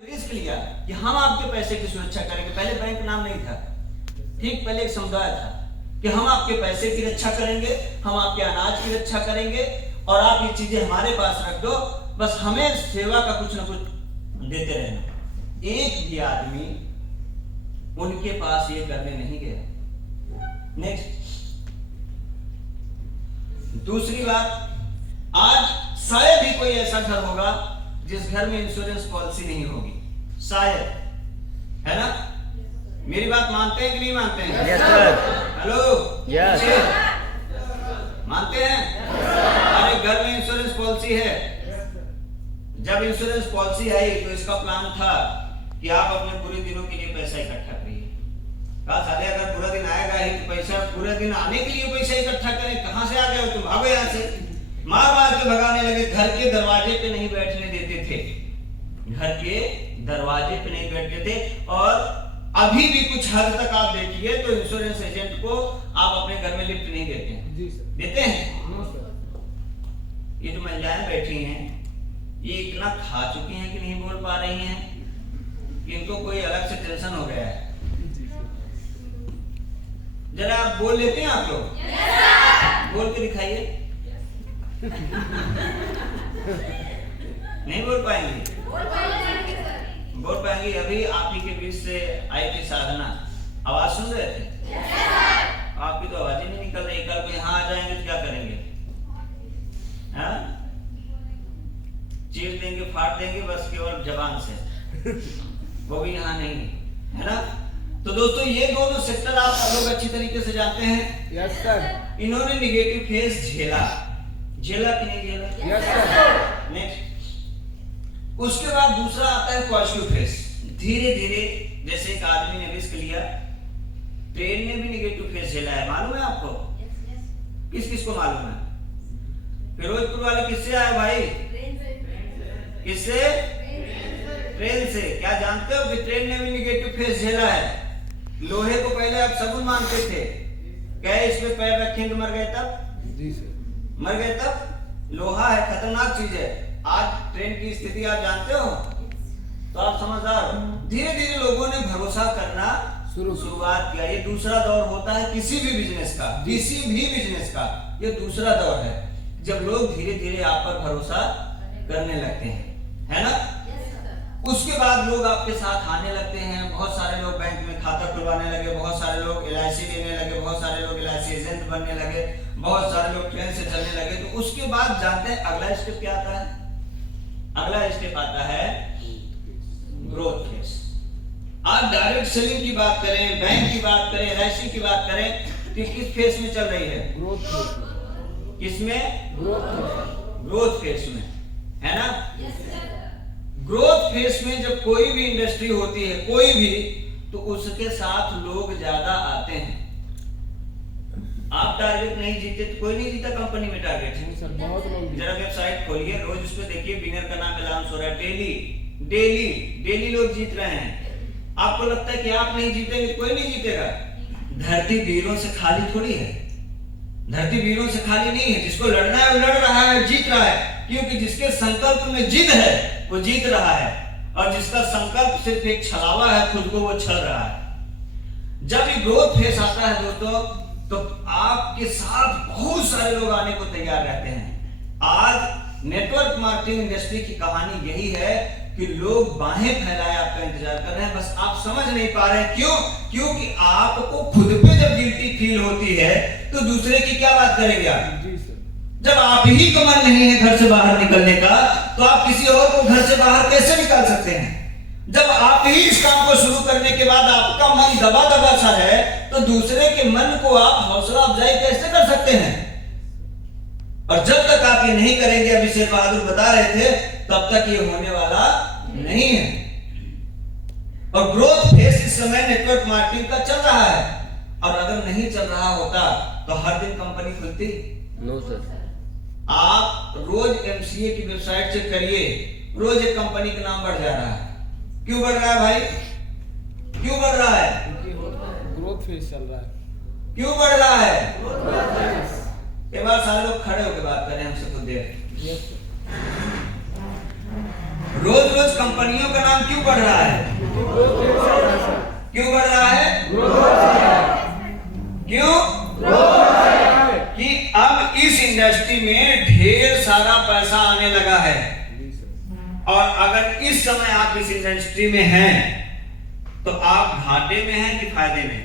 Risk लिया कि हम आपके पैसे की सुरक्षा करेंगे। पहले बैंक नाम नहीं था, ठीक, पहले एक समुदाय था कि हम आपके पैसे की रक्षा करेंगे, हम आपके अनाज की रक्षा करेंगे और आप ये चीजें हमारे पास रख दो, बस हमें सेवा का कुछ ना कुछ देते रहना। एक भी आदमी उनके पास ये करने नहीं गया। नेक्स्ट, दूसरी बात, आज शायद ही कोई ऐसा घर होगा जिस घर में इंश्योरेंस पॉलिसी नहीं होगी, शायद, है ना? मेरी बात मानते हैं कि नहीं मानते हैं? Yes sir. हेलो, यस, मानते हैं? हमारे घर में इंश्योरेंस पॉलिसी है। जब इंश्योरेंस पॉलिसी आई तो इसका प्लान था कि आप अपने बुरे दिनों के लिए पैसा इकट्ठा करिए। कहा साले अगर बुरा दिन आएगा ही तो पैसा, बुरे दिन आने के लिए पैसा इकट्ठा करें, कहां से आ गए हो तुम, भागो यहाँ से। मार मार के भगाने लगे, घर के दरवाजे पे नहीं बैठने देते थे, घर के दरवाजे पे नहीं बैठते थे। और अभी भी कुछ हद तक आप देखिए तो इंश्योरेंस एजेंट को आप अपने घर में लिफ्ट नहीं देते हैं। जी सर। देते हैं? ये जो महिलाएं बैठी हैं ये इतना खा चुकी हैं कि नहीं बोल पा रही हैं कि इनको कोई अलग से टेंशन हो गया है। जरा आप बोल लेते हैं आप लोग? बोल के दिखाइए। नहीं बोल पाएंगे? बोल पाएंगे। अभी आप ही के बीच से आई थी साधना, आवाज सुन रहे थे? आपकी तो आवाज ही नहीं निकल रही। कल को यहाँ आ जाएंगे तो क्या करेंगे? हाँ, चीर देंगे, फाड़ देंगे, बस केवल जबान से, वो भी यहाँ नहीं, है ना? तो दोस्तों ये दोनों सेक्टर आप लोग अच्छी तरीके से जानते हैं। Yes sir. इन्होंने निगेटिव फेस झेला कि नहीं झेला? Yes sir. नेक्स्ट, उसके बाद दूसरा आता है पॉजिटिव फेस। धीरे धीरे जैसे एक आदमी ने रिस्क लिया, ट्रेन ने भी निगेटिव फेस झेला है, मालूम है आपको? किस किस को मालूम है? फिरोजपुर वाले किससे आए भाई? किससे? ट्रेन से। क्या जानते हो कि ट्रेन ने भी निगेटिव फेस झेला है? लोहे को पहले आप सबूत मानते थे, क्या इस पे पैर रखेंगे मर गए तब? जी सर। मर गए तब? लोहा है, खतरनाक चीज है। आज ट्रेन की स्थिति आप जानते हो, तो आप समझदार हो। धीरे धीरे लोगों ने भरोसा करना शुरुआत किया। ये दूसरा दौर होता है किसी भी बिजनेस का, किसी भी बिजनेस का ये दूसरा दौर है, जब लोग धीरे धीरे आप पर भरोसा करने लगते हैं, है ना? उसके बाद लोग आपके साथ आने लगते हैं। बहुत सारे लोग बैंक में खाता खुलवाने लगे, बहुत सारे लोग LIC लेने लगे, बहुत सारे लोग LIC एजेंट बनने लगे, बहुत सारे लोग ट्रेन से चलने लगे। तो उसके बाद जानते हैं अगला स्टेप क्या आता है? अगला स्टेप आता है ग्रोथ फेस। आज डायरेक्ट सेलिंग की बात करें, बैंक की बात करें, LIC की बात करें, तो किस फेस में चल रही है? Growth face. किसमें? ग्रोथ। ग्रोथ फेस में, है ना? ग्रोथ फेस में जब कोई भी इंडस्ट्री होती है, कोई भी, तो उसके साथ लोग ज्यादा आते हैं। आप टारगेट नहीं जीते तो कोई नहीं जीता कंपनी में टारगेट है। सर बहुत लोग। जरा वेबसाइट खोलिए, रोज उस पर देखिए विनर का नाम अनाउंस हो रहा है। डेली लोग जीत रहे हैं। आपको लगता है कि आप नहीं जीतेंगे? कोई नहीं जीतेगा। धरती वीरों से खाली थोड़ी है, धरती वीरों से खाली नहीं है। जिसको लड़ना है वो लड़ रहा है, जीत रहा है, क्योंकि जिसके संकल्प में जिद है वो जीत रहा है, और जिसका संकल्प सिर्फ एक छलावा है खुद को, वो छल रहा है। जब ये ग्रोथ फेस आता है दोस्तों, तो आपके साथ बहुत सारे लोग आने को तैयार रहते हैं। आज नेटवर्क मार्केटिंग इंडस्ट्री की कहानी यही है कि लोग बाहें फैलाए आपका इंतजार कर रहे हैं, बस आप समझ नहीं पा रहे हैं। क्यों? क्योंकि आपको खुद पे जब गिल्टी फील होती है तो दूसरे की क्या बात करेंगे आप? जी सर। जब आप ही का मन नहीं है घर से बाहर निकलने का, तो आप किसी और को घर से बाहर कैसे निकाल सकते हैं? जब आप ही इस काम को शुरू करने के बाद आपका मन दबा दबा सा है, तो दूसरे के मन को आप हौसला अफजाई कैसे कर सकते हैं? और जब तक आप ये नहीं करेंगे, अभी शेर बहादुर बता रहे थे, तब तक ये होने वाला नहीं है। और ग्रोथ फेस इस समय नेटवर्क मार्केटिंग का चल रहा है, और अगर नहीं चल रहा होता तो हर दिन कंपनी खुलती? No sir. आप रोज MCA की वेबसाइट चेक करिए, रोज एक कंपनी का नाम बढ़ जा रहा है। क्यों बढ़ रहा है भाई? क्यों बढ़ रहा है? क्योंकि ग्रोथ फेस चल रहा है। क्यों बढ़ रहा है? एक बार सारे लोग खड़े होकर बात करें हमसे कुछ देर। Yes sir. रोज रोज कंपनियों का नाम क्यों बढ़ रहा है? क्यों बढ़ रहा है? क्यों? कि अब इस इंडस्ट्री में ढेर सारा पैसा आने लगा है, और अगर इस समय आप इस इंडस्ट्री में हैं तो आप घाटे में हैं कि फायदे में?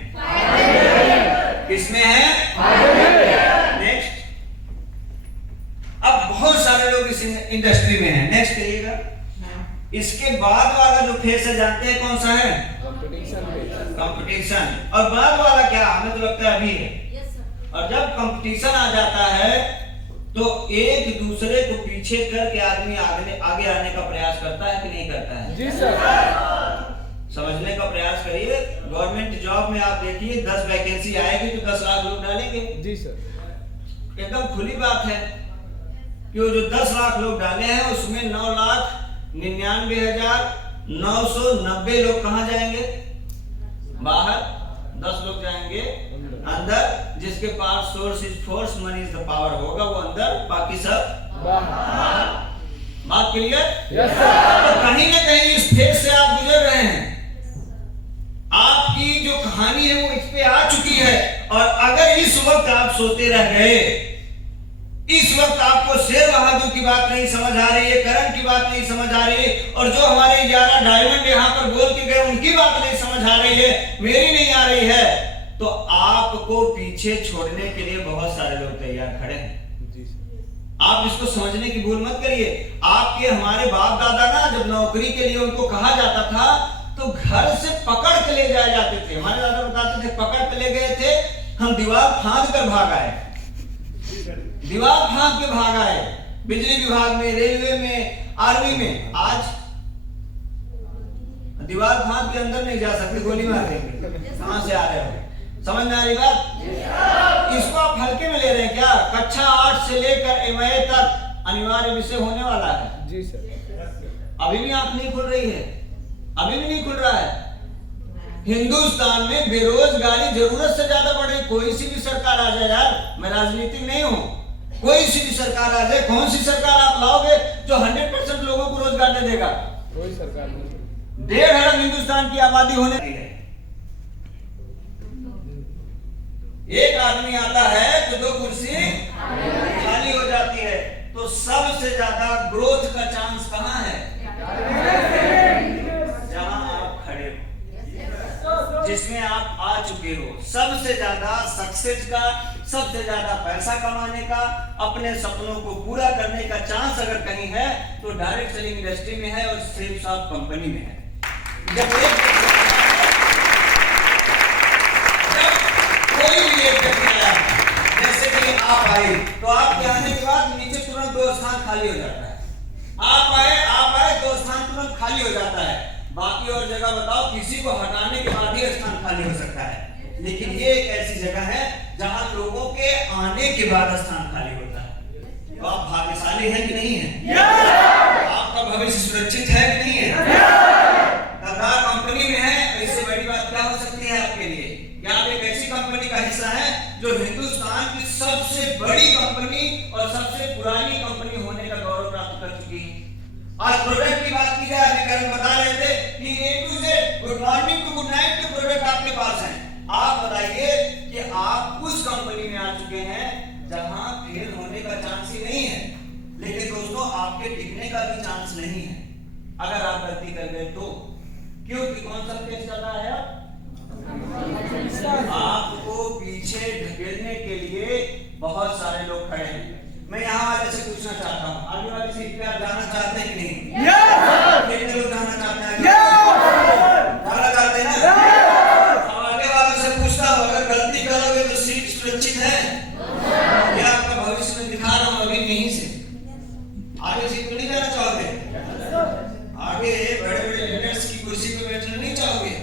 किसमें हैं? नेक्स्ट। अब बहुत सारे लोग इस इंडस्ट्री में हैं। नेक्स्ट करिएगा। इसके बाद वाला जो फेस है जानते हैं कौन सा है? कंपटीशन। और बाद वाला क्या? हमें तो लगता है अभी है। और जब कंपटीशन आ जाता है तो एक दूसरे को पीछे करके आदमी आगे आने का प्रयास करता है कि नहीं करता है? जी सर। समझने का प्रयास करिए। गवर्नमेंट जॉब में आप देखिए 10 वैकेंसी आएगी तो 10 लाख लोग डालेंगे। जी सर। एकदम खुली बात है कि वो जो 10 लाख लोग डाले हैं उसमें 9,99,990 लोग कहाँ जाएंगे? बाहर। 10 लोग जाएंगे अंदर। जिसके पास source is force, money is the power होगा वो अंदर, बाकी सब बाहर। बात क्लियर? Yes sir. तो कहीं ना कहीं इस फेज से आप गुजर रहे हैं। आपकी जो कहानी है वो इस पे आ चुकी है। और अगर इस वक्त आप सोते रह गए, इस वक्त आपको शेर बहादुर की बात नहीं समझ आ रही है, करण की बात नहीं समझ आ रही है, और जो हमारे 11 डायमंड यहाँ पर बोल के गए उनकी बात नहीं समझ आ रही है, मेरी नहीं आ रही है, तो आपको पीछे छोड़ने के लिए बहुत सारे लोग तैयार खड़े हैं। आप इसको समझने की भूल मत करिए। आपके हमारे बाप दादा ना जब नौकरी के लिए उनको कहा जाता था तो घर से पकड़ के ले जाए जाते थे। हमारे दादा बताते थे पकड़ के ले गए थे, हम दीवार फांद कर भाग आए। दीवार फांद के भाग आए। बिजली विभाग में, रेलवे में, आर्मी में। आज दीवार फांद के अंदर नहीं जा सकते, गोली मार देंगे। कहां से आ रहे हो? समझ में आ रही बात? इसको आप हल्के में ले रहे हैं क्या? कक्षा 8 से लेकर MA तक अनिवार्य विषय होने वाला है। जी सर। अभी भी आंख नहीं खुल रही है, अभी भी नहीं खुल रहा है। हिंदुस्तान में बेरोजगारी जरूरत से ज्यादा बढ़ रही। कोई सी भी सरकार आ जाए यार, मैं राजनीतिक नहीं हूं, कोई सी भी सरकार आ जाए, कौन सी सरकार आप लाओगे जो 100% लोगों को रोजगार दे देगा? कोई सरकार नहीं। 1.5 अरब हिंदुस्तान की आबादी होने है। एक आदमी आता है तो 2 कुर्सी खाली हो जाती है। तो सबसे ज्यादा ग्रोथ का चांस कहां है? जहां आप खड़े हो, जिसमें आप आ चुके हो। सबसे ज्यादा सक्सेस का, सबसे ज्यादा पैसा कमाने का, अपने सपनों को पूरा करने का चांस अगर कहीं है तो डायरेक्ट सेलिंग इंडस्ट्री में है और सेल्स ऑफ कंपनी में है। कोई भी एक व्यक्ति आया, जैसे कि आप आए, तो आपके आने के बाद नीचे तुरंत 2 स्थान खाली हो जाता है। आप आए 2 स्थान तुरंत खाली हो जाता है। बाकी और जगह बताओ, किसी को हटाने के बाद ही स्थान खाली हो सकता है। लेकिन ये एक ऐसी जगह है जहां लोगों के आने के बाद स्थान खाली होता है। तो आप भाग्यशाली हैं कि नहीं है? आपका भविष्य सुरक्षित है कि नहीं है? दमदार कंपनी में है, इससे बड़ी बात क्या हो सकती है आपके लिए? क्या आप एक ऐसी कंपनी का हिस्सा है जो हिंदुस्तान की सबसे बड़ी कंपनी और सबसे पुरानी कंपनी होने का गौरव प्राप्त कर चुकी है? आज प्रोडक्ट की बात की जाए, अभी करण बता रहे थे कि A to Z, good morning to good night के प्रोडक्ट आपके पास हैं। आप बताइए कि आप उस कंपनी में आ चुके हैं जहां फेल होने का चांस ही नहीं है, लेकिन दोस्तों आपके टिकने का भी चांस नहीं है अगर आप गलती कर गए तो। क्योंकि कौन सा फेज चल रहा है? आपको पीछे ढकेलने के लिए बहुत सारे लोग खड़े हैं। मैं यहाँ वाले से पूछना चाहता हूँ, आगे वाली सीट पे आप जाना चाहते हैं कि नहीं? कितने लोग जाना चाहते हैं? जाना चाहते हैं ना? अब आगे वालों से पूछता हूँ, अगर गलती करोगे तो सीट सुरक्षित है? ये आपका भविष्य में दिखा रहा हूँ अभी यहीं से। आगे सीट पे नहीं जाना चाहोगे? आगे बड़े बड़े लीडर्स की कुर्सी पे बैठना नहीं चाहोगे?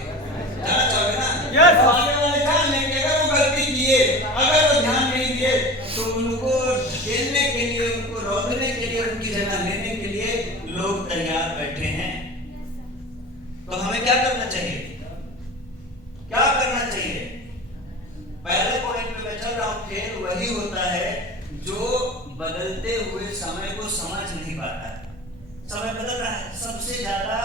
जाना चाहोगे ना? तो आगे वाले ध्यान लेंगे। अगर वो गलती किए, अगर वो ध्यान नहीं दिए, तो उनको ढकेलने के लिए, उनको रोकने के लिए, उनकी जगह लेने के लिए लोग तैयार बैठे हैं। तो हमें क्या करना चाहिए? क्या करना चाहिए? पहले पॉइंट पे मैं चल रहा हूं, फेल वही होता है जो बदलते हुए समय को समझ नहीं पाता है। समय बदल रहा है, सब सबसे ज्यादा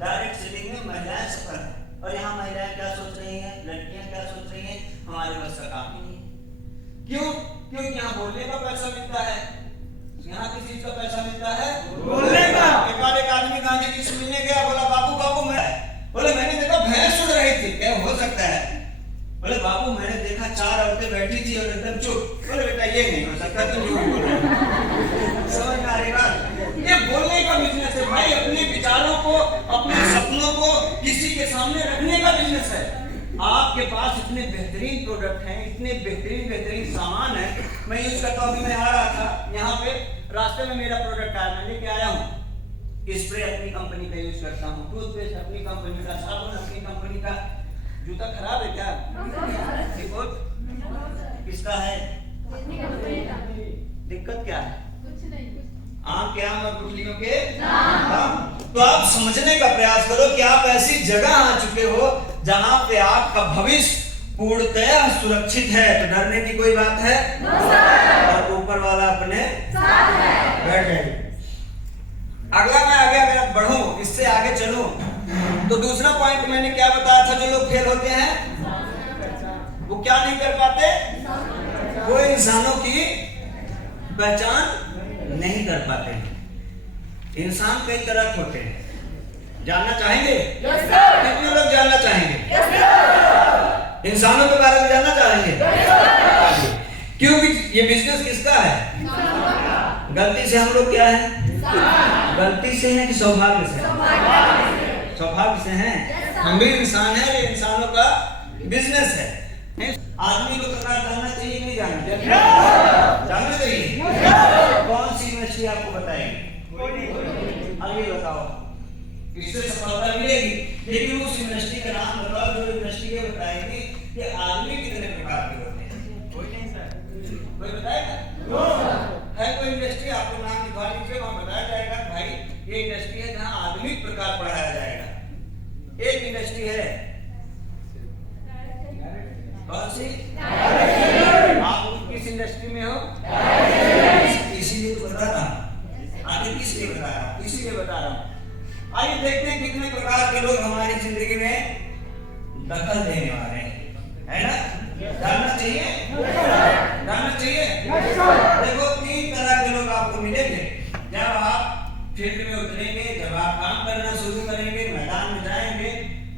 डायरेक्ट सेलिंग में महिलाएं सफल है। और यहाँ महिलाएं क्या सोच रही हैं, लड़कियां क्या सोच रही हैं, हमारे बस का काम नहीं है। क्यों? क्योंकि यहाँ बोलने का पैसा मिलता है। यहाँ किस चीज का पैसा मिलता है? बोलने का। एक आदमी गांधी जी से मिलने गया, बोला बाबू बाबू मैं, बोले मैंने देखा भैंस सुन रही थी, क्या हो सकता है? बोले बाबू मैंने देखा 4 औरतें बैठी थी और एकदम चुप। बोले बेटा ये नहीं हो सकता, तुम झूठ बोल रहे हो। समझ में आ रही बात? ये बोलने का बिजनेस है भाई, अपने विचारों को, अपने सपनों को किसी के सामने रखने का बिजनेस है। आपके पास इतने बेहतरीन प्रोडक्ट हैं, इतने बेहतरीन सामान है। मैं यूज करता हूँ, मैं आ रहा था यहाँ पे, रास्ते में मेरा प्रोडक्ट आया, मैं लेके आया हूँ। स्प्रे अपनी कंपनी का यूज करता हूँ, टूथपेस्ट अपनी कंपनी का, साबुन अपनी कंपनी का। जूता खराब है क्या? रिपोर्ट किसका है? दिक्कत क्या है? आम के आम और गुठलियों के आम। तो आप समझने का प्रयास करो कि आप ऐसी जगह आ चुके हो जहां पे आपका भविष्य पूर्णतया सुरक्षित है। तो डरने की कोई बात है? और ऊपर वाला अपने बैठ जाए। अगला मैं आगे अगर बढ़ूं, इससे आगे चलूं, तो दूसरा पॉइंट मैंने क्या बताया था, जो लोग फेल होते हैं वो क्या नहीं कर पाते? वो इंसानों की पहचान नहीं कर पाते। इंसान कई तरह के होते हैं। जानना चाहेंगे? कितने लोग जानना चाहेंगे? इंसानों के बारे में जानना चाहेंगे? क्योंकि ये बिजनेस किसका है? गलती से हम लोग क्या है? गलती से है कि सौभाग्य से? सौभाग्य से हैं। हम भी इंसान हैं, ये इंसानों का बिजनेस है। आदमी को प्रकार जानना चाहिए नहीं जानना चाहिए? जानना चाहिए। कौन सी यूनिवर्सिटी आपको बताएगी? अब ये बताओ इससे सफलता मिलेगी, लेकिन उस यूनिवर्सिटी का नाम बताओ जो यूनिवर्सिटी ये बताएगी कि आदमी कितने प्रकार के होते हैं। कोई नहीं सर, कोई बताएगा? है कोई यूनिवर्सिटी? आपको नाम लिखवा लीजिए, वहां बताया जाएगा भाई ये यूनिवर्सिटी है जहाँ आधुनिक प्रकार पढ़ाया जाएगा। एक यूनिवर्सिटी है, कौन सी? आप किस इंडस्ट्री में हो? इसीलिए तो बता रहा हूँ। आगे किस लिए बता रहा हूँ? इसीलिए बता रहा हूँ। आइए देखते हैं कितने प्रकार के लोग हमारी जिंदगी में दखल देने वाले हैं, है ना? जानना चाहिए? जानना चाहिए? देखो 3 तरह के लोग आपको मिलेंगे जब आप फील्ड में उतरेंगे, जब आप काम करना शुरू करेंगे, मैदान में जाएंगे,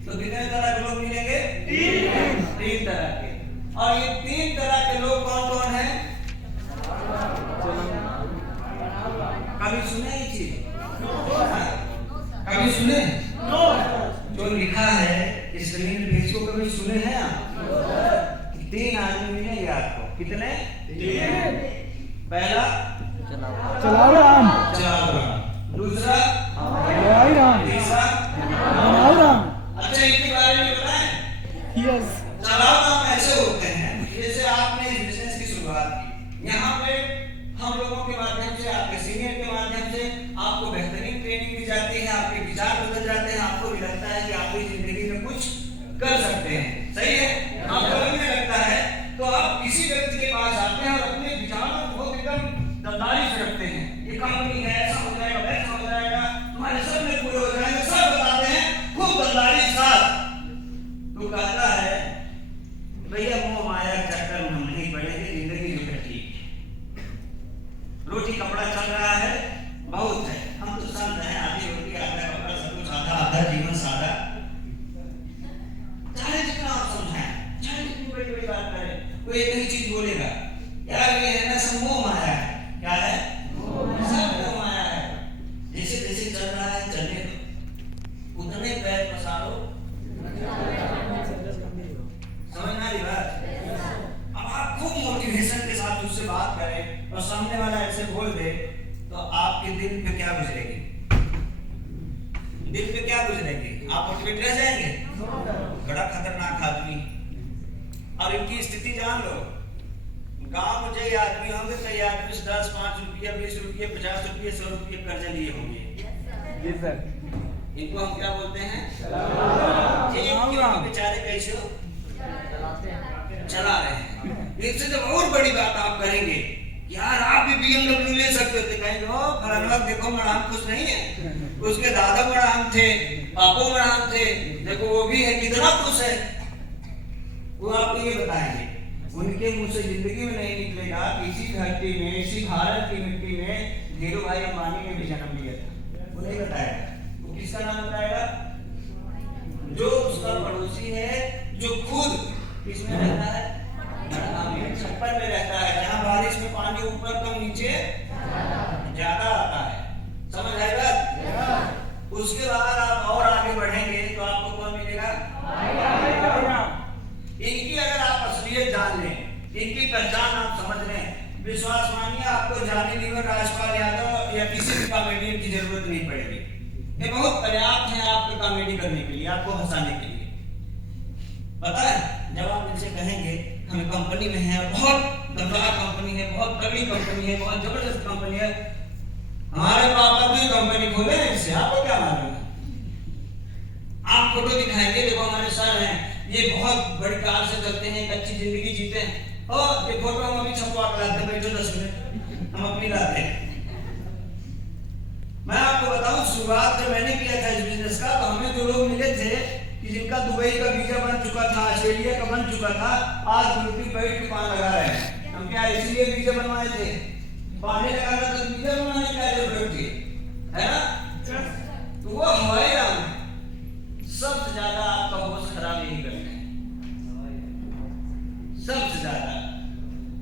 तो कितने तरह के लोग मिलेंगे? 3 तरह के। और ये 3 तरह के लोग कौन कौन हैं? कभी सुने ये चीज? कभी सुने? जो लिखा है स्क्रीन पे, इसको कभी सुने हैं आप? 3 आदमी मिलेंगे आपको। कितने? 3। पहला चलाओ राम, दूसरा राम, तीसरा राम। अच्छा इनके बारे में बताएं। यस। चलाओ राम ऐसे होते हैं जैसे आपने इस बिजनेस की शुरुआत की, यहाँ पे हम लोगों के माध्यम से, आपके सीनियर के माध्यम से आपको बेहतरीन ट्रेनिंग दी जाती है, आपके विचार बदल जाते हैं, आपको भी लगता है कि आप भी जिंदगी में कुछ कर सकते हैं। सही है? आपको लगने लगता है तो आप किसी व्यक्ति के पास आते हैं और अपने विचारों को एकदम दलदारी से रखते हैं। ये कंपनी है, ऐसा हो जाएगा, वैसा हो जाएगा, तुम्हारे सपने पूरे हो जाएंगे, सब बताते हैं खूब दलदारी के साथ। तो कहता है भैया मोह माया के चक्कर में हम नहीं पड़ेंगे, जिंदगी जो कटी रोटी कपड़ा चल रहा है, बहुत है, हम तो संत हैं, आधी रोटी आधा कपड़ा सब कुछ आधा, आधा जीवन सादा। चाहे जितना आप समझाएं, चाहे जितनी बड़ी बड़ी बात करें, वो एक ही चीज बोलेगा, यार ये है ना सब मोह माया है। क्या है? सब मोह माया है। जैसे जैसे चल रहा है चलने दो, उतने पैर पसारो। समझ में आ रही बात? अब आप खूब मोटिवेशन के साथ उससे बात करें और सामने वाला ऐसे बोल दे, तो आपके दिल पे क्या गुजरेगी? दिल पे क्या गुजरेगी? आप मोटिवेट रह जाएंगे। बड़ा खतरनाक आदमी। और इनकी स्थिति जान लो, गांव में जो आदमी होंगे कई आदमी 10, 5 रुपया, 20 रुपये, 50 रुपये, 100 रुपये कर्ज लिए होंगे। जी सर। इनको हम क्या बोलते हैं? बेचारे कैसे चला रहे हैं। इससे जब और बड़ी बात आप करेंगे, यार आप भी BMW ले सकते थे, कहेंगे ओ फलाना देखो मैडम खुश नहीं है, उसके दादा मरहम थे, पापो मरहम थे, देखो वो भी है, कितना खुश है। वो आपको ये बताएंगे, उनके मुंह से जिंदगी में नहीं निकलेगा इसी धरती में, इसी भारत की मिट्टी में धीरू भाई अंबानी ने भी जन्म लिया था। वो नहीं बताएगा। वो किसका नाम बताएगा? जो उसका पड़ोसी है, जो खुद किसमें रहता है? छप्पर में रहता है, जहाँ बारिश में पानी ऊपर कम नीचे ज्यादा आता है। समझ आई बात? उसके बाद आप और आगे बढ़ेंगे तो आपको कौन मिलेगा? इनकी अगर आप असलियत जान लें, इनकी पहचान आप समझ लें, विश्वास मानिए आपको जानी लीवर, राजपाल यादव या किसी भी कॉमेडियन की जरूरत नहीं पड़ेगी। ये बहुत पर्याप्त है आपको कॉमेडी करने के लिए, आपको हंसाने के लिए। पता है, जब आप इनसे कहेंगे हम कंपनी में हैं, बहुत दमदार कंपनी है, बहुत तगड़ी कंपनी है, बहुत जबरदस्त कंपनी है, हमारे पापा भी कंपनी खोले हैं, इससे आपको क्या मालूम? आप फोटो दिखाएंगे, देखो हमारे सर हैं, ये बहुत बड़ी कार से चलते हैं, एक अच्छी जिंदगी जीते हैं, और ये फोटो हम अभी छपवा कर लाते हैं, बैठो 10 मिनट हम अपनी लाते हैं। मैं आपको बताऊं, शुरुआत जब मैंने किया था इस बिजनेस का, तो हमें जो लोग मिले थे कि जिनका दुबई का वीजा बन चुका था, ऑस्ट्रेलिया का बन चुका था, आज यूपी बैठ के पान लगा रहे हैं। हम क्या इसलिए वीजा बनवाए थे? पानी लगाना तो वीजा बनवाने की क्या जरूरत थी, है ना? तो वो हवाई राम है। सबसे ज्यादा आपका होश खराब यही करते हैं, सबसे ज्यादा।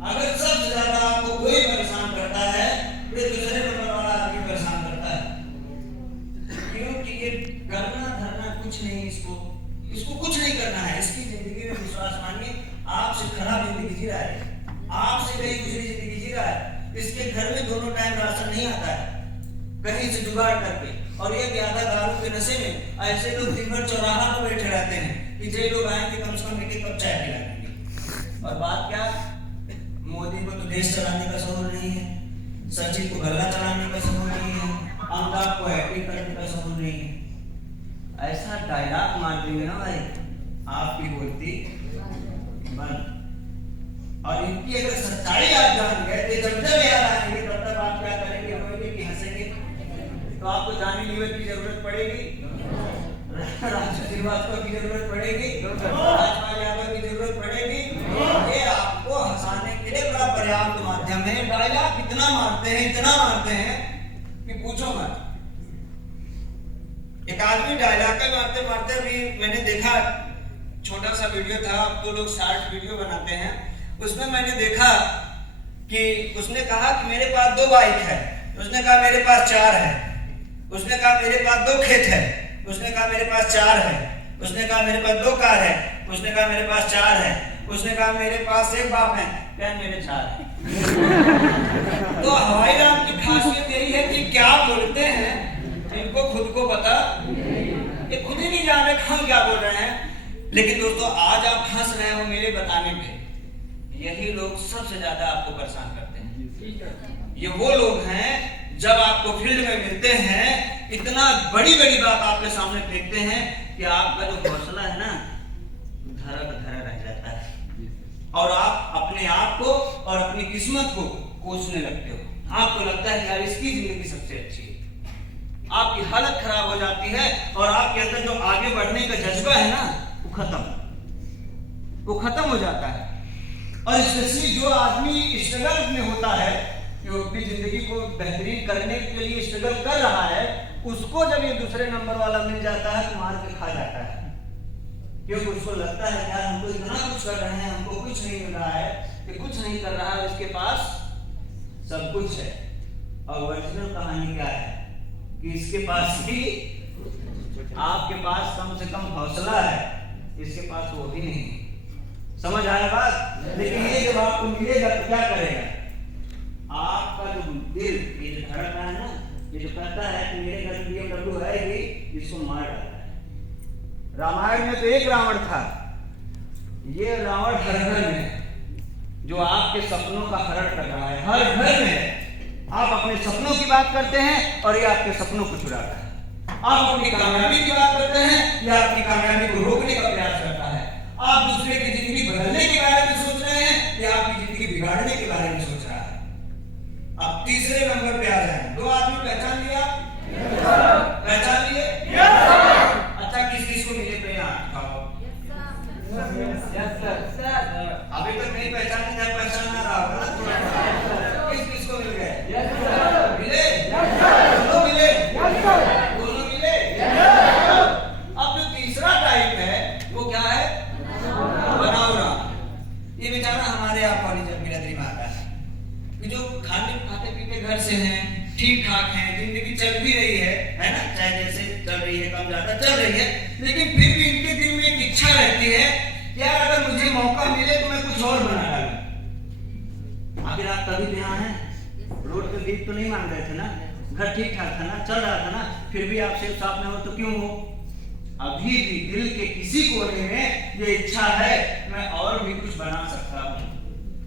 अगर सबसे ज्यादा आपको कोई परेशान करता है, तो दूसरे नंबर वाला आदमी परेशान करता है। क्योंकि ये करना धरना कुछ नहीं, इसको कुछ नहीं करना है। इसकी जिंदगी में विश्वास मानिए, आपसे खराब जिंदगी जी रहा है, आपसे कहीं दूसरी जिंदगी जी रहा है। इसके घर में दोनों टाइम राशन नहीं आता है, कहीं से जुगाड़ करके। और ये ज्यादा दारू के नशे में ऐसे लोग दिन भर चौराहा पर बैठे रहते हैं कि जो लोग आएंगे कम से कम एक कप चाय पिला देंगे। और बात क्या, मोदी को तो देश चलाने का शौक नहीं है, सचिन को गल्ला चलाने का शौक नहीं है, अमिताभ को एक्टिंग करने का शौक नहीं है। ऐसा डायलॉग मार देंगे ना भाई, आपकी बोलती बंद। और इनकी अगर सच्चाई आप जान गए, जब जब याद आएंगे तब तक आप क्या करेंगे? रोएंगे कि हंसेंगे? तो आपको जानी लीवर की जरूरत पड़ेगी, राजू श्रीवास्तव की जरूरत पड़ेगी, राजपाल यादव की जरूरत पड़ेगी। ये आपको हंसाने के लिए बड़ा पर्याप्त माध्यम है। डायलॉग इतना मारते हैं, इतना मारते हैं कि पूछो मत। एक आदमी डायलॉग मारते मारते, अभी मैंने देखा, छोटा सा वीडियो था, अब तो लोग शॉर्ट वीडियो बनाते हैं, उसमें मैंने देखा कि उसने कहा कि मेरे पास 2 बाइक है, उसने कहा मेरे पास 4 है, उसने कहा मेरे पास 2 खेत है, उसने कहा मेरे पास 4 है, उसने कहा मेरे पास 2 कार है, उसने कहा मेरे पास 4 है, उसने कहा मेरे पास 1 बाप है, क्या मेरे 4 है। तो हवाई राम की खासियत यही है कि क्या बोलते हैं इनको खुद को पता, ये खुद ही नहीं जान रहे हम क्या बोल रहे हैं। लेकिन दोस्तों, आज आप हंस रहे हो मेरे बताने पे, यही लोग सबसे ज्यादा आपको परेशान करते हैं। ये वो लोग हैं जब आपको फील्ड में मिलते हैं, इतना बड़ी बड़ी बात आपके सामने फेंकते हैं कि आपका जो हौसला है ना, धरा का धरा रह जाता है, और आप अपने आप को और अपनी किस्मत को कोसने लगते हो। आपको लगता है यार इसकी जिंदगी सबसे अच्छी है, आपकी हालत खराब हो जाती है, और आपके अंदर जो आगे बढ़ने का जज्बा है ना, वो खत्म हो जाता है। और स्पेशली जो आदमी स्ट्रगल में होता है, जो अपनी जिंदगी को बेहतरीन करने के लिए स्ट्रगल कर रहा है, उसको जब ये दूसरे नंबर वाला मिल जाता है तो मार के खा जाता है। क्योंकि उसको लगता है यार हमको इतना कुछ कर रहे हैं, हमको कुछ नहीं मिल रहा है, कि कुछ नहीं कर रहा है, इसके पास सब कुछ है। और ओरिजिनल कहानी क्या है कि इसके पास भी, आपके पास कम से कम हौसला है, इसके पास वो भी नहीं। समझ आया बात? लेकिन ये जब आपको मिलेगा तो क्या करेगा? आपका जो दिल, ये जो धड़क रहा है ना, ये जो कहता है कि मेरे घर BMW आएगी, इसको मार डालता है। रामायण में तो एक रावण था, ये रावण हर घर में है, जो आपके सपनों का हरण कर रहा है। हर घर में आप अपने सपनों की बात करते हैं और ये आपके सपनों को चुराता है। आप अपनी कामयाबी की बात करते हैं, या आपकी कामयाबी को रोकने का प्रयास करता है। आप दूसरे की जिंदगी बदलने के बारे में सोच रहे हैं, या आपकी जिंदगी बिगाड़ने के बारे में सोच रहा है। अब तीसरे नंबर पे आ जाए, 2 आदमी पहचान लिया, पहचान लिए? अच्छा, किस किस को मिले तो यहाँ दिखाओ। अभी तक नहीं पहचाने, जब पहचानना रहा होगा ना थोड़ा। किस किस को मिल गए? मिले? दोनों मिले? दोनों मिले? अब जो तीसरा टाइप है वो क्या है? बनाओ राम। ये बेचारा हमारे आप वाली जब बिरादरी में आता है कि जो खाते पीते घर से हैं, ठीक ठाक हैं, जिंदगी चल भी रही है ना, चाहे जैसे चल रही है, कम ज्यादा चल रही है, लेकिन फिर भी इनके दिल में एक इच्छा रहती है कि यार अगर मुझे मौका मिले तो मैं कुछ और बना डालूं। आखिर आप कभी भी यहाँ हैं? रोड पे भीख तो नहीं मांग रहे थे ना, घर ठीक ठाक था ना, चल रहा था ना, फिर भी आप सिर्फ साफ में हो तो क्यों हो? अभी भी दिल के किसी कोने में ये इच्छा है मैं और भी कुछ बना सकता हूँ,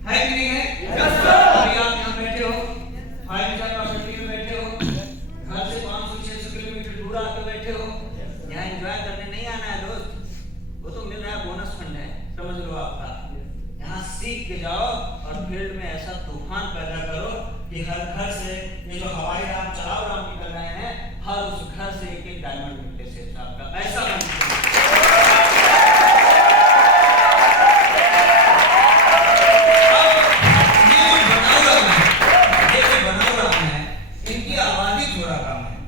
है कि नहीं है? अभी आप यहाँ बैठे हो, 5 स्टार प्रॉपर्टी में बैठे हो, घर से 500-600 किलोमीटर दूर आकर बैठे हो, यहाँ एंजॉय करने नहीं आना है दोस्त, वो तो मिल रहा है, बोनस फंड है, समझ लो आपका। यहाँ सीख के जाओ और फील्ड में ऐसा तूफान पैदा करो कि हर घर से ये जो हवाई राम चलाओ राम निकल रहे हैं, हर उस घर से एक डायमंड निकले से आपका ऐसा इनकी आबादी थोड़ा कम है।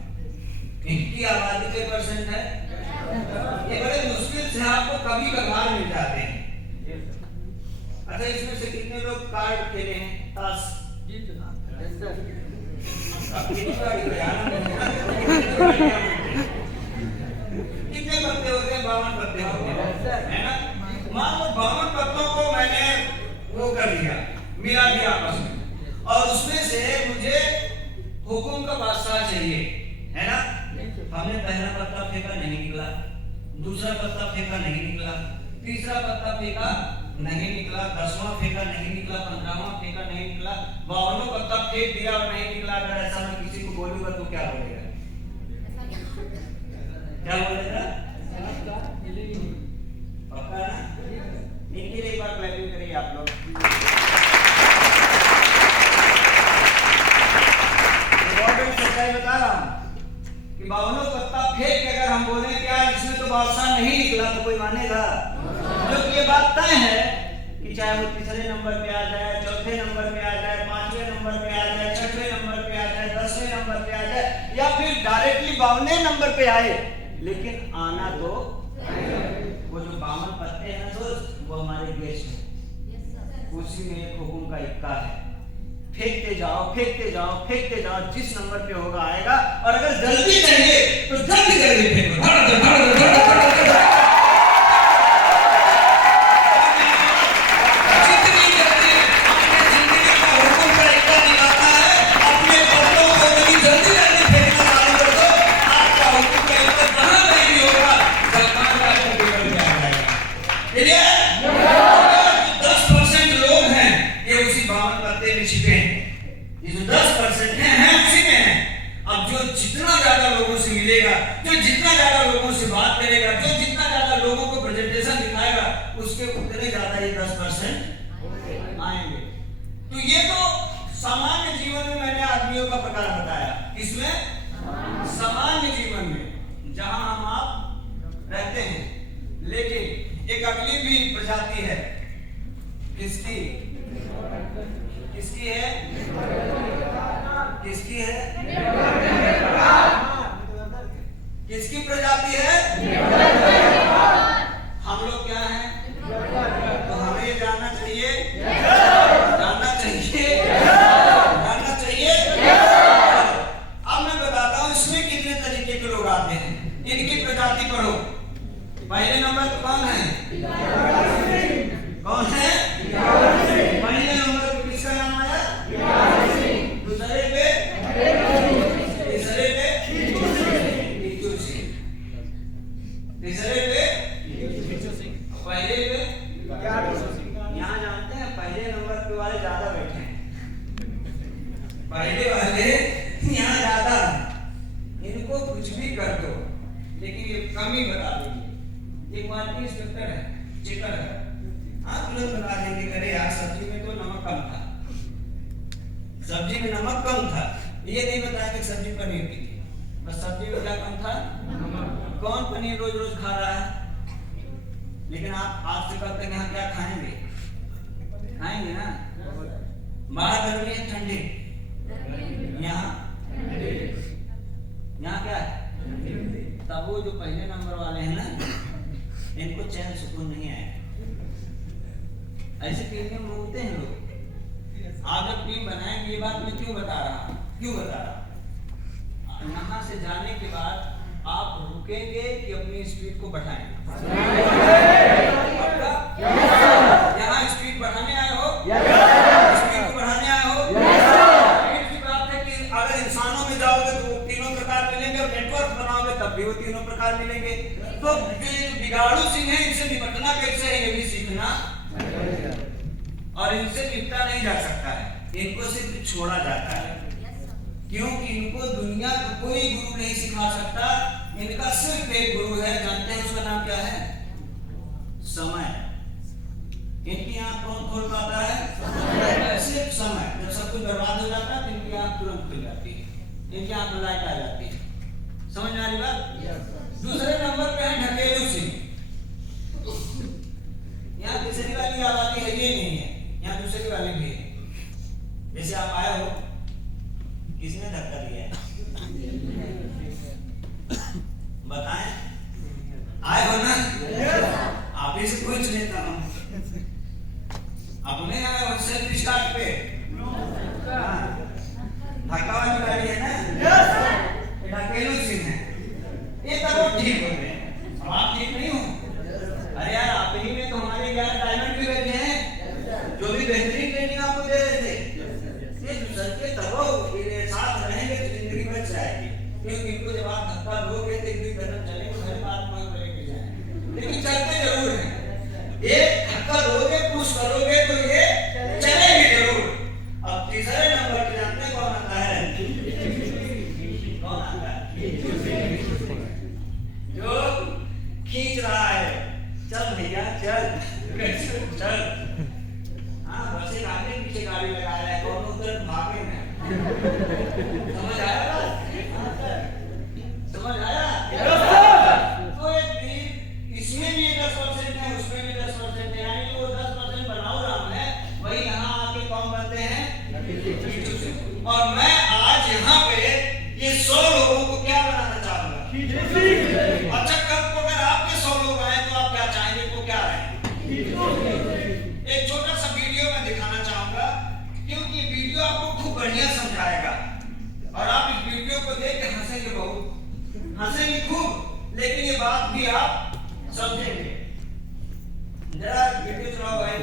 इनकी आबादी के परसेंट है, ये बड़े मुश्किल से आपको कभी कभार मिल जाते हैं। अच्छा, इसमें से कितने लोग कार्ड खेले हैं? ताश कितने पत्ते होते हैं? 52 पत्ते होते हैं, है ना? मान लो 52 पत्तों को मैंने वो कर दिया, मिला दिया आपस में, और उसमें से मुझे हुकुम का बादशाह चाहिए, है ना? हमने पहला पत्ता फेंका, नहीं निकला, दूसरा पत्ता फेंका, नहीं निकला, तीसरा पत्ता फेंका, नहीं निकला, 10वां फेंका, नहीं निकला, 15वां फेंका, नहीं निकला, 52 पत्ता फेंक दिया और नहीं निकला। अगर ऐसा मैं किसी को बोलूंगा तो क्या बोलेगा? क्या बोलेगा? पक्का ना? इनके लिए एक बार क्लैपिंग करिए आप लोग। सच्चाई बता रहा हूँ कि 52 पत्ता फेंक के अगर हम बोले क्या इसमें तो बादशाह नहीं निकला तो कोई मानेगा? जो ये बात तय है कि चाहे वो तीसरे नंबर पे आ जाए, चौथे नंबर पे आ जाए, 5वें नंबर पे आ जाए, 6वें नंबर पे आ जाए, 10वें नंबर पे आ जाए, या फिर डायरेक्टली 52वें नंबर पे आए, लेकिन आना तो वो जो 52 पत्ते हैं दोस्त, वो हमारे देश में उसी में एक हुकुम का इक्का है। फेंकते जाओ, फेंकते जाओ, फेंकते जाओ, जिस नंबर पे होगा आएगा, और अगर जल्दी चाहिए तो जल्दी जल्दी फेंको। जितनी जल्दी अपने जिंदगी का हुकुम का इक्का निकालना है, अपने पत्तों को जल्दी जल्दी फेंकना चालू कर दो। आपका हुकुम का इक्का कहाँ नहीं होगा, सलमान का टेबल पे आ जाएगा। 10% लोग हैं ये उसी 52 पत्ते में छिपे हैं, ये जो 10% हैं उसी में हैं। अब जो जितना ज्यादा लोगों से मिलेगा, जो जितना ज्यादा लोगों से बात करेगा, जो जितना ज्यादा लोगों को प्रेजेंटेशन दिखाएगा, उसके उतने ज्यादा ये 10% आएंगे। तो ये तो सामान्य जीवन में मैंने आदमियों का प्रकार बताया, इसमें सामान्य जीवन में जहां हम आप रहते हैं। लेकिन एक अगली भी प्रजाति है, किसकी? किसकी है? किसकी है? किसकी प्रजाति है? हम लोग क्या हैं? तो हमें ये जानना चाहिए, जानना चाहिए, जानना चाहिए। अब मैं बताता हूँ इसमें कितने तरीके के लोग आते हैं। इनकी प्रजाति पढ़ो। पहले नंबर पे कौन है? कौन है? पहले नंबर पे किसका नाम आया? दूसरे पे? तीसरे पे? तीसरे पे? पहले पे? यहाँ जानते हैं पहले नंबर पे वाले ज्यादा बैठे हैं, पहले वाले यहाँ ज्यादा, इनको कुछ भी कर दो लेकिन ये कम ही बता देंगे। एक क्वालिटी इंस्पेक्टर है, चेकर है, हाँ तुरंत बता देंगे करे यार सब्जी में तो नमक कम था, सब्जी में नमक कम था, ये नहीं बताया कि सब्जी पनीर की थी। बस सब्जी में क्या कम था? कौन पनीर रोज रोज खा रहा है? लेकिन आप आज से कल तक यहाँ क्या खाएंगे? खाएंगे ना? बाहर गर्मी है ठंडी, यहाँ क्या है? तब वो जो पहले नंबर वाले हैं ना, इनको चैन सुकून नहीं आएगा। ऐसे टीम में रोते हैं लोग। आप जब टीम बनाएंगे, ये बात मैं क्यों बता रहा हूँ? यहाँ से जाने के बाद आप रुकेंगे कि अपनी स्पीड को बढ़ाएंगे? यहाँ स्पीड बढ़ाने आए हो? स्पीड को बढ़ाने आए हो? की बात है कि अगर इंसानों में जाओगे तो वो तीनों प्रकार मिलेंगे, और नेटवर्क बनाओगे तब भी वो तीनों प्रकार मिलेंगे। तो बिगाड़ू सिंह है, इनसे निपटना कैसे है ये भी सीखना, और इनसे निपटा नहीं जा सकता है, इनको सिर्फ छोड़ा जाता है। क्योंकि इनको दुनिया का कोई गुरु नहीं सिखा सकता, इनका सिर्फ एक गुरु है। जानते हैं उसका नाम क्या है? समय। इनकी आंख कौन खोल पाता है? सिर्फ समय। जब सब कुछ बर्बाद हो जाता है तो इनकी आंख तुरंत खुल जाती है, इनकी आंख में लाइट आ जाती है। समझ में आ रही बात? दूसरे नंबर पे है ढकेलू सिंह। यहाँ तीसरी वाली आबादी है ये नहीं है, यहाँ दूसरी वाली भी है। जैसे आप आए हो, किसने धक्का दिया है? बताएं, आए हो ना? आप ही से पूछ लेता हूँ, अपने आए हो सेल्फ स्टार्ट पे? धक्का वाली गाड़ी है ना, ढकेलू सिंह है। ये तब वो ठीक हो गए, अब आप ठीक नहीं हो। अरे यार, आप ही में तो हमारे 11 डायमंड भी बैठे हैं, जो भी बेहतरीन ट्रेनिंग आपको दे रहे थे। ये दूसरे के तब साथ रहेंगे तो जिंदगी बच जाएगी। क्योंकि इनको जब आप धक्का दोगे तो एक कदम चलेंगे, हर बात में लेके जाएंगे, लेकिन चलते जरूर हैं। एक धक्का दोगे, पुश करोगे तो ये चलेंगे जरूर। अब तीसरे नंबर पे जानते कौन आता है? कौन आता है? जो खींच रहा है, चल भैया चल चल। हाँ, बस एक आगे पीछे गाड़ी लगा रहा है, कौन उधर भागे में। समझ आया बात? समझ आया? तो इसमें भी 10% है, उसमें भी 10% है, यानी वो 10% बनाओ राम है, वही यहाँ आके कौन बनते हैं? और मैं आज यहाँ पे ये 100 लोगों को क्या बनाना चाहूंगा? अच्छा, कल को अगर आपके 100 लोग आए तो आप क्या चाहेंगे? वो क्या रहेंगे? एक छोटा सा वीडियो मैं दिखाना चाहूंगा, क्योंकि वीडियो आपको खूब बढ़िया समझाएगा, और आप इस वीडियो को देख के हंसेंगे, बहुत हंसेंगे खूब, लेकिन ये बात भी आप समझेंगे। जरा वीडियो चलाओ भाई।